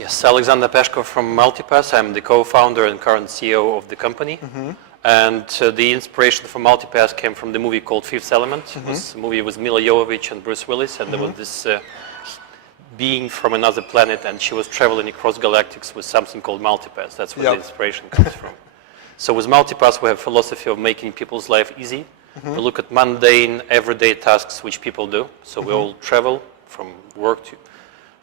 Yes, Alexander Peschkoff from MultiPass. I'm the co-founder and current CEO of the company. And the inspiration for MultiPass came from the movie called Fifth Element. It was a movie with Mila Jovovich and Bruce Willis, and there was this being from another planet, and she was traveling across galactics with something called MultiPass. That's where the inspiration comes from. So with MultiPass, we have a philosophy of making people's life easy. We look at mundane, everyday tasks which people do. So we all travel from work to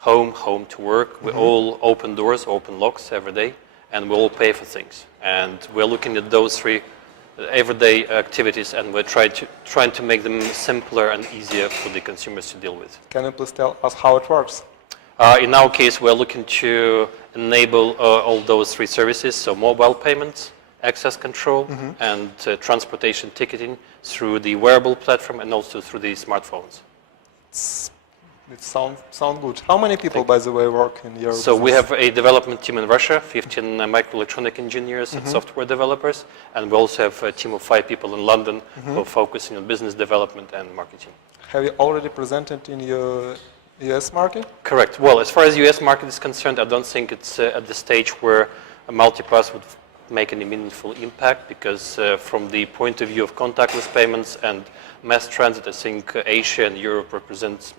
home, home to work. We all open doors, open locks every day, and we all pay for things. And we're looking at those three everyday activities, and we're trying to make them simpler and easier for the consumers to deal with. Can you please tell us how it works? In our case, we're looking to enable all those three services, so mobile payments, access control, and transportation ticketing through the wearable platform and also through the smartphones. It sounds good. How many people, by the way, work in your So business? we have a development team in Russia, 15 microelectronic engineers and software developers, and we also have a team of 5 people in London who are focusing on business development and marketing. Have you already presented in your US market? Correct. Well, as far as US market is concerned, I don't think it's at the stage where a MultiPass would make any meaningful impact, because from the point of view of contactless payments and mass transit, I think Asia and Europe represents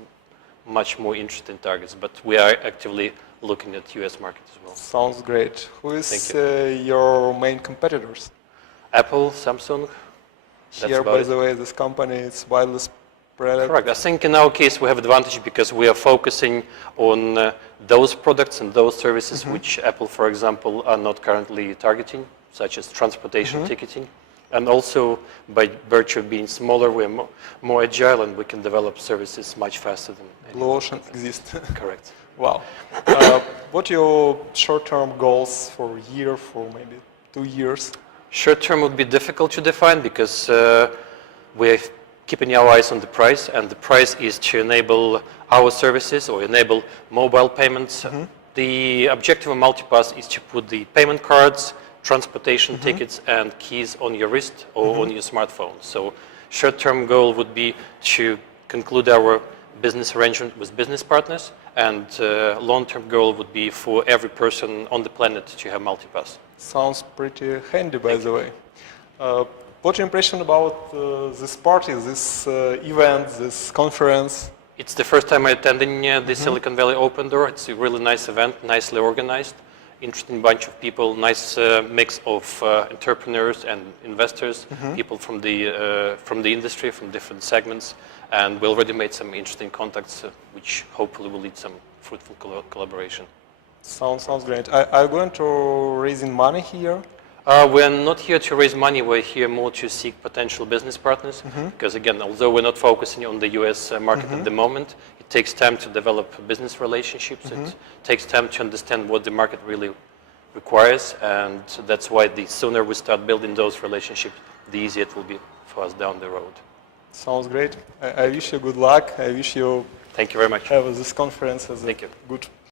much more interesting targets, but we are actively looking at US market as well. Sounds great. Who is your main competitors? Apple, Samsung. Here, by the way, this company is widely spread. Correct. I think in our case we have advantage because we are focusing on those products and those services which Apple, for example, are not currently targeting, such as transportation ticketing. And also, by virtue of being smaller, we're more agile and we can develop services much faster than Blue Ocean exists. Correct. Wow. What are your short-term goals for a year, for maybe 2 years? Short-term would be difficult to define because we're keeping our eyes on the price, and the price is to enable our services or enable mobile payments. The objective of MultiPass is to put the payment cards, transportation tickets and keys on your wrist or on your smartphone. So short-term goal would be to conclude our business arrangement with business partners, and long-term goal would be for every person on the planet to have MultiPass. Sounds pretty handy, by the way. What's your impression about this party, this event, this conference? It's the first time I'm attending the Silicon Valley Open Door. It's a really nice event, nicely organized. Interesting bunch of people, nice mix of entrepreneurs and investors, people from the industry, from different segments, and we already made some interesting contacts, which hopefully will lead some fruitful collaboration. Sounds great. Are you going to raising money here? We're not here to raise money. We're here more to seek potential business partners, because again, although we're not focusing on the US market at the moment, it takes time to develop business relationships. It takes time to understand what the market really requires, and that's why the sooner we start building those relationships, the easier it will be for us down the road. Sounds great. I wish you good luck. I wish you Thank you very much. have this conference as a Thank you. good